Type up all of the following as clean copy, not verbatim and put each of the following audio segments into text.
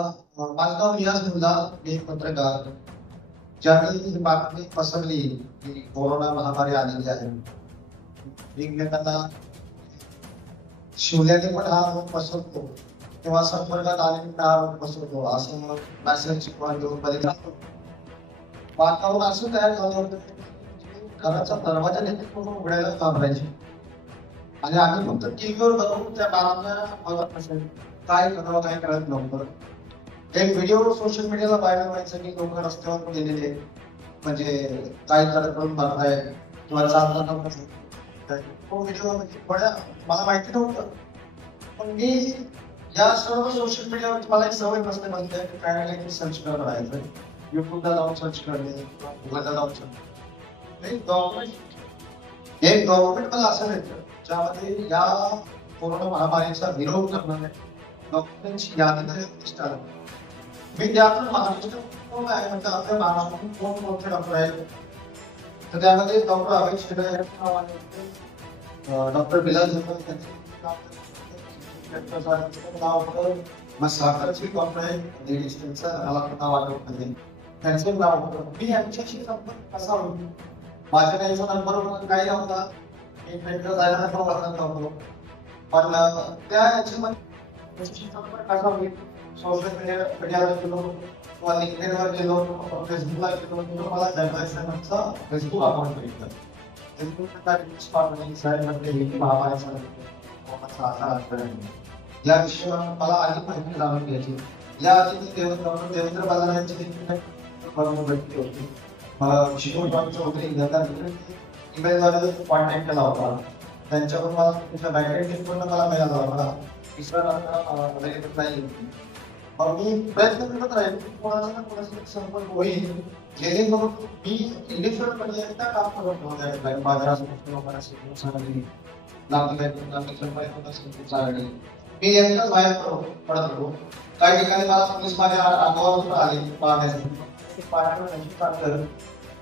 माझं नाव रियाज मुल्ला. मी एक पत्रकार. ज्यावेळी ही बातमी पसरली की कोरोना महामारी आलेली आहे, एकमेकांना शिवल्याने पण हा रोग पसरतो किंवा संपर्कात आलेले हा रोग पसरतो असं मेसेज किंवा न्यूजमध्ये जातो. वातावरण असं तयार झालं होतं की घराचा दरवाजा देखील पूर्ण उघडायला घाबरायचे आणि आम्ही फक्त टीव्हीवर बघून त्या बातम्या बघत असेल, काय करावं काय कळत नव्हतं. एक व्हिडिओ सोशल मीडियाला व्हायरल व्हायचा की लोक रस्त्यावर गेलेले, म्हणजे काय कार्यक्रम करताय किंवा चालताना बसताय. तो व्हिडिओ म्हणजे मला माहिती नव्हतं, पण मी या सर्व सोशल मीडियावर मला एक सवय बसते म्हणजे काय ना काही सर्च करत राहायचं. युट्यूबला जाऊन सर्च करणे किंवा गुगलला जाऊन सर्च. एक गव्हर्नमेंट मला असं येतं ज्यामध्ये या कोरोना महामारीचा विरोध करणाऱ्या डॉक्टरांची यादी लिस्ट आली. मी त्यातून महाराष्ट्र कोण आहे म्हणजे आपल्या महाराष्ट्रातून कोण मोठे डॉक्टर आहेत, तर त्यामध्ये डॉक्टर अभय शेडे यांचं नाव आहे, डॉक्टर बिलाल जफर यांचं नाव होतं, मग साखरची डॉक्टर आहे लेडीज, त्यांचं मला नाव आठवत नाही, त्यांचं नाव होतं. मी यांच्याशी संपर्क कसा होईल, माझ्या त्यांचा नंबर काही नव्हता, एक मिनिट जायला नव्हतो, पण त्या याच्यामध्ये संपर्क कसा होईल. सोशल मीडियावर गेलो किंवा लिंक्डइनवर गेलो, फेसबुकला गेलो, मला जर्नलिस्टांचा फेसबुक अकाउंट भेटलं. या विषयावर मला आधी माहिती जाणून घ्यायची. या आधी देवेंद्र बालाजी यांची देखील भेटली होती. मला शिकवण चौधरी ईमेलद्वारे कॉन्टॅक्ट केला होता. त्यांच्याकडून मला तुमच्या बँकेत मला मिळाला होता. नाही, मी प्रयत्न करत राहील कोणाचा ना कोणाचा संपर्क होईल, जेणेकरून मी इंडिव्हिज्युअलपणे एकदा काम करत नव्हतं. बाजारात लोकांना सांगली मी एकटाच बाहेर पडत होतो. काही ठिकाणी मला पोलीस माझ्या अंगावर आले मारण्यासाठी.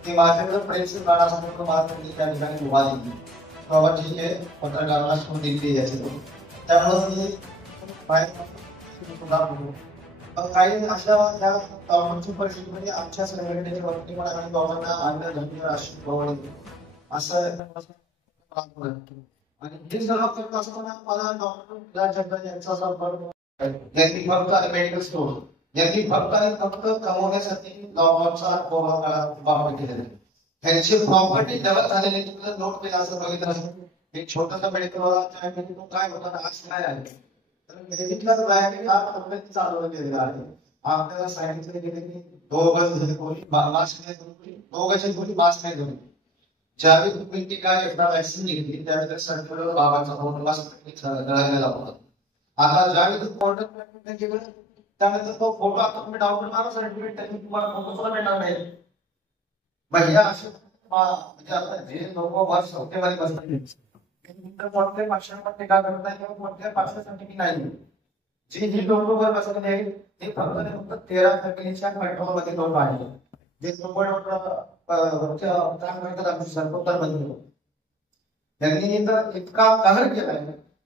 ते माझ्याकडे प्रेमचे कार्ड असल्यामुळे मला त्या ठिकाणी उभा दिली, बाबा ठीक आहे पत्रकारांना सोडून दिली याचे. त्यामुळे मी बाहेर काही अशा या गव्हर्नमेंटची परिस्थिती म्हणजे आमच्या संघटनेच्या वतीने मला काही गव्हर्नमेंटला आणलं धन्य राष्ट्रीय भवन असं आणि हे सर्व करत असताना मला डॉक्टर बिलाल जफर यांचा संपर्क. यांनी फक्त मेडिकल स्टोर यांनी फक्त आणि फक्त कमवण्यासाठी लॉकडाऊनचा कोरोना वापर केलेला. त्यांची प्रॉपर्टी डेव्हलप झालेली तुम्ही नोट केला असं बघितलं असेल. एक छोटासा मेडिकल काय होतं आज नाही आहे, मेडिकल बँक हा पद्धती चालवला गेलेला आहे. आपल्याला सांगितलं गेले की दोघांची गोळी मास्क नाही धरली. ज्यावेळी तुम्ही काय एकदा वॅक्सिन घेतली त्यावेळी सर्टिफिकेट बाबाचा फोटो गळालेला होता. आता ज्यावेळी तुम्ही ऑर्डर केलं त्यानंतर तो फोटो आता तुम्ही डाउनलोड करा, सर्टिफिकेट त्यांनी तुम्हाला फोटो सुद्धा मिळणार नाही. मग या अशा म्हणजे आता जे लोक वर्ष सौख्यवादी बसतात कोणत्याही भाषणामध्ये काय करत नाही किंवा कोणत्याही भाषणासाठी नाही. जे ही लोक वर बसत आहे ते फक्त 13 फॅमिलीच्या कंट्रोलमध्ये लोक आहेत. जे त्यांनी तर इतका कहर केलाय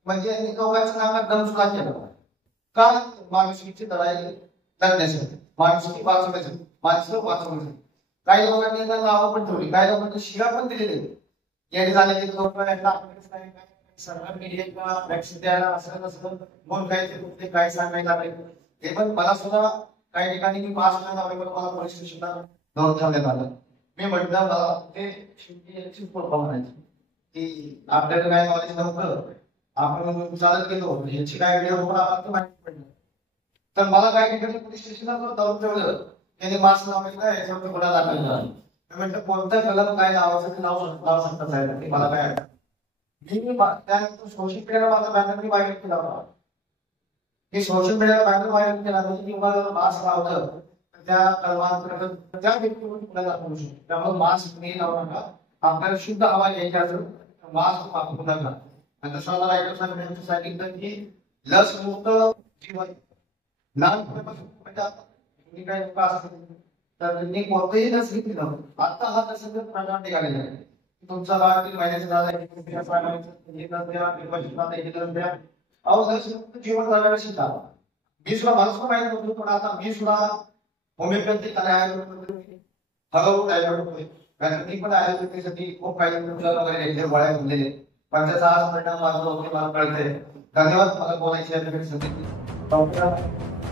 म्हणजे दोघांचं नाव दमसुला केलं का माणुसकीची लढाई लढण्यासाठी, माणुसकी वाचवण्यासाठी, माणसं वाचवण्यासाठी. काही लोकांनी नावं पण ठेवली, काही लोकांनी शिव्या पण दिलेली. याने झालेले लोक सरकार मीडिया वॅक्सिन द्यायला असं नसतं मग काय काय सांगायला लागले. हे पण मला सुद्धा काही ठिकाणी मी मास्क न लावल्यावर मला पोलीस स्टेशनला घेऊन ठेवण्यात आलं. मी म्हटलं मला ते म्हणायचं की आपल्याला काय नॉलेज नव्हतं, आपण चालत गेलो ह्याची काय व्हिडिओ माहिती पडलं. तर मला काही ठिकाणी पोलीस स्टेशनला जाऊन ठेवलं. त्याने मास्क लावलेला याच्यावर गुन्हा दाखल झाला. म्हटलं कोणत्या कलर काय लावायचं ते लावू शकतात साहेब, मला काय. मी त्यानंतर सोशल मीडियाला माझा बॅनर व्हायरल केला होता. मी सोशल मीडियाला बॅनर व्हायरल केला म्हणजे मी मला मास्क लावलं त्या कलमांतर्गत त्या व्यक्तीवर पुढे दाखवू शकतो. त्यामुळे मास्क नाही लावू नका. आपल्याला शुद्ध हवा घ्यायची असेल मास्क वापरू नका. आणि तसं रायडर साहेबांनी सांगितलं की लस मुक्त जीवन लहानपणापासून काय लोक असतात तर त्यांनी कोणतेही लस घेतली नव्हती. आता हा तसं प्रमाण निघालेला आहे. तुमचा बाळ 3 महिन्याचा झाला जीवन जगायला शिका. मी सुद्धा मला सुद्धा माहित नव्हतं, पण आता मी सुद्धा होमिओपॅथिक आणि आयुर्वेदिक हळूहळू डायव्हर्ट होतोय. कारण मी पण आयुर्वेदिकसाठी खूप काही वगैरे घेतले, गोळ्या घेतलेले, पण त्याचा आज परिणाम माझा होतो मला कळतंय. धन्यवाद मला बोलायची संधी.